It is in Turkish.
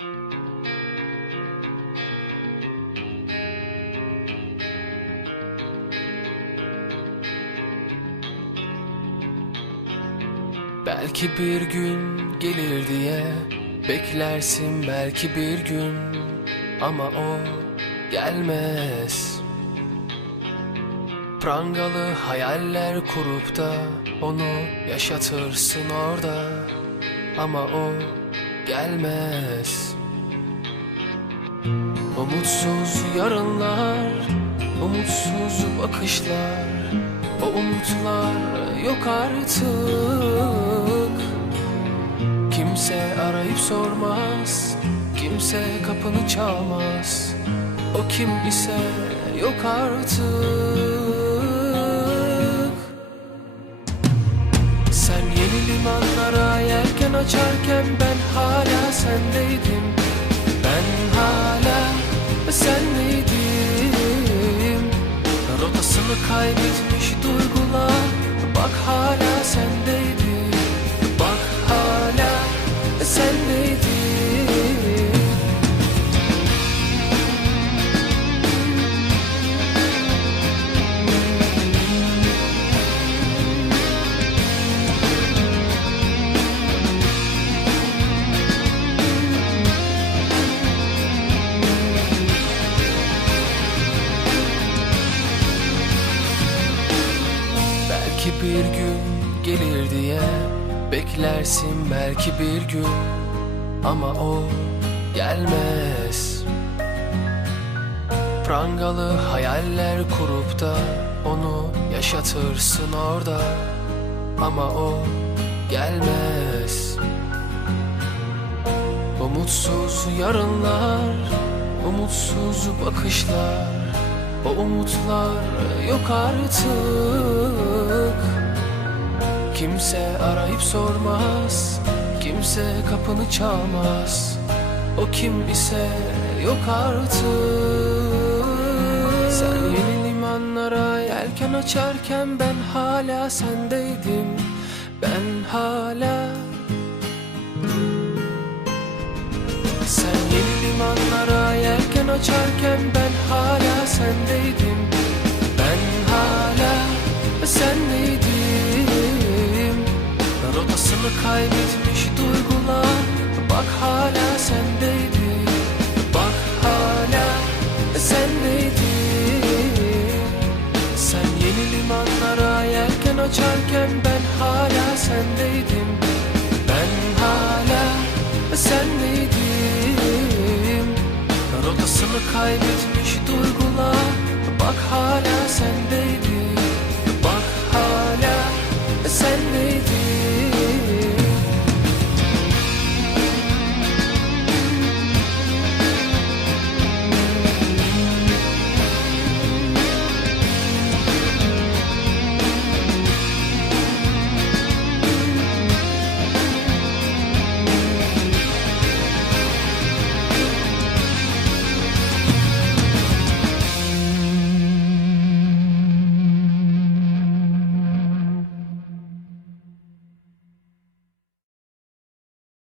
Belki bir gün gelir diye beklersin belki bir gün ama o gelmez. Prangalı hayaller kurup da onu yaşatırsın orada ama o gelmez. Umutsuz yarınlar, umutsuz bakışlar, o umutlar yok artık. Kimse arayıp sormaz, kimse kapını çalmaz. O kim ise yok artık. Sen yeni limanlara yelken açarken ben hala sendeydim. Ben hala sendeydim. Rotasını kaybetmiş bir gün gelir diye beklersin belki bir gün ama o gelmez. Prangalı hayaller kurup da onu yaşatırsın orada ama o gelmez. Umutsuz yarınlar, umutsuz bakışlar, o umutlar yok artık. Kimse arayıp sormaz, kimse kapını çalmaz. O kim ise yok artık. Sen yeni limanlara yelken açarken ben hala sendeydim. Ben hala Sen yeni limanlara yelken açarken ben hala sendeydim Ben hala sendeydim Rotasını kaybetmiş duygular. Bak hala sendeydi. Bak hala sendeydi. Sen yeni limanlara yelken açarken ben hala sendeydim. Ben hala sendeydim. Rotasını kaybetmiş duygular. Bak hala sendeydim